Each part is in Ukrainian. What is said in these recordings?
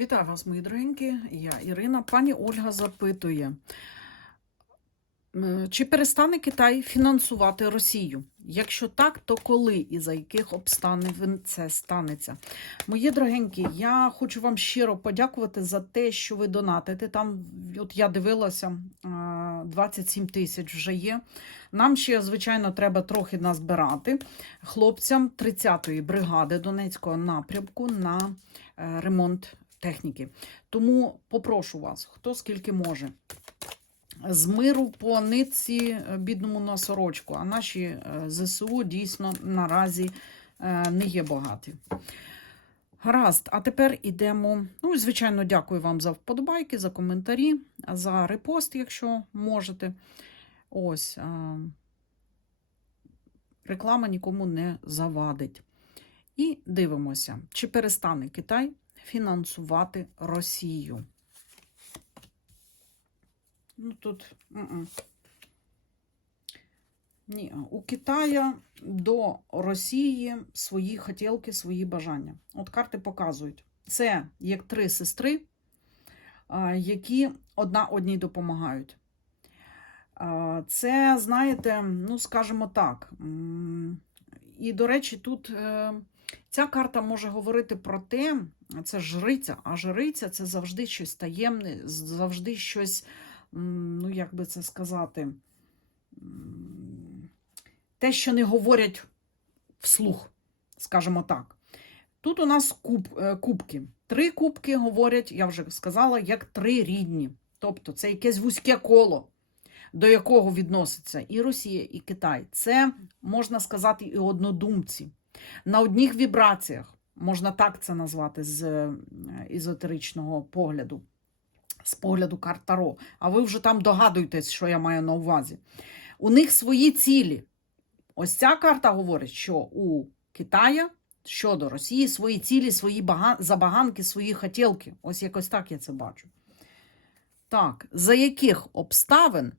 Вітаю вас, мої дорогенькі. Я Ірина. Пані Ольга запитує, чи перестане Китай фінансувати Росію? Якщо так, то коли і за яких обставин це станеться? Мої дорогенькі, я хочу вам щиро подякувати за те, що ви донатите. Там, от я дивилася, е, 27 тисяч вже є. Нам ще, звичайно, треба трохи назбирати хлопцям 30-ї бригади Донецького напрямку на е, ремонт техніки. Тому попрошу вас, хто скільки може. З миру по нитці е, бідному на сорочку, а наші е, ЗСУ дійсно наразі е, не є багаті. Гаразд, а тепер ідемо. Ну, звичайно, дякую вам за вподобайки, за коментарі, за репост, якщо можете. Ось. Реклама нікому не завадить. І дивимося, чи перестане Китай фінансувати Росію. Ну тут. Ні, у Китая до Росії свої хотілки, свої бажання. От карти показують. Це як три сестри, які одна одній допомагають. Це, знаєте, ну, скажімо так. І, до речі, тут е, ця карта може говорити про те, це жриця, а жриця це завжди щось таємне, завжди щось, ну як би це сказати, те, що не говорять вслух, скажімо так. Тут у нас куб, е, кубки. Три кубки говорять, я вже сказала, як три рідні. Тобто це якесь вузьке коло, до якого відноситься і Росія, і Китай. Це, можна сказати, і однодумці. На одних вібраціях, можна так це назвати з е, езотеричного погляду, з погляду карт Таро. А ви вже там догадуєтесь, що я маю на увазі. У них свої цілі. Ось ця карта говорить, що у Китая щодо Росії свої цілі, свої забаганки, свої хотілки. Ось якось так я це бачу. Так, за яких обставин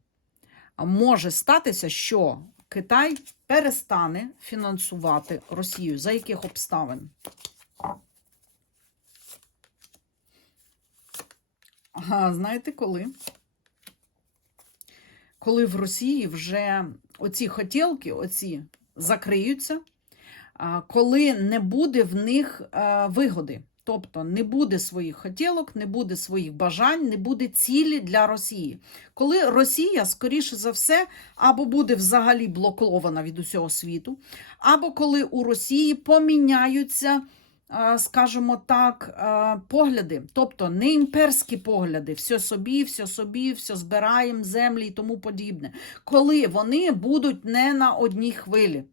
може статися, що Китай перестане фінансувати Росію? За яких обставин? Ага, знаєте коли? Коли в Росії вже оці хотілки, оці закриються, коли не буде в них е, вигоди. Тобто не буде своїх хотілок, не буде своїх бажань, не буде цілі для Росії. Коли Росія, скоріше за все, або буде взагалі блокована від усього світу, або коли у Росії поміняються, е, скажімо так, е, погляди, тобто не імперські погляди, все собі, все собі, все збираємо, землі і тому подібне. Коли вони будуть не на одній хвилі.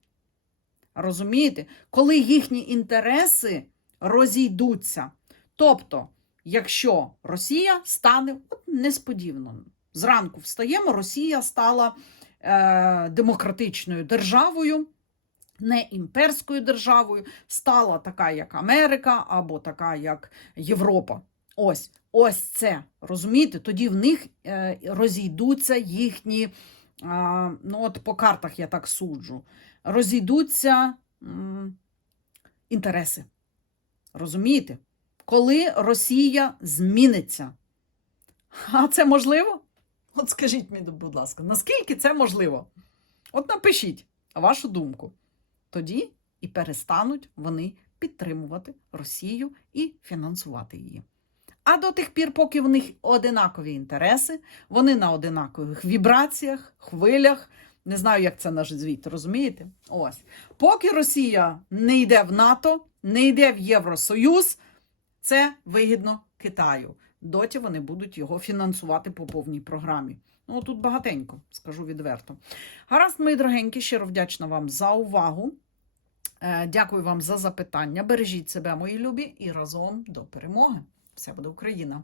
Розумієте? Коли їхні інтереси розійдуться. Тобто, якщо Росія стане от несподівано, зранку встаємо, Росія стала е, демократичною державою, не імперською державою, стала така, як Америка, або така, як Європа. Ось, ось це. Розумієте? Тоді в них е, розійдуться їхні, ну от по картах я так суджу, розійдуться інтереси. Розумієте? Коли Росія зміниться. А це можливо? От скажіть мені, будь ласка, наскільки це можливо? От напишіть вашу думку. Тоді і перестануть вони підтримувати Росію і фінансувати її. А до тих пір, поки в них одинакові інтереси, вони на одинакових вібраціях, хвилях. Не знаю, як це назвіть, розумієте? Ось. Поки Росія не йде в НАТО, не йде в Євросоюз, це вигідно Китаю. Доті вони будуть його фінансувати по повній програмі. Ну, тут багатенько, скажу відверто. Гаразд, мої дорогенькі, щиро вдячна вам за увагу. Е, Дякую вам за запитання. Бережіть себе, мої любі, і разом до перемоги. Все буде Україна!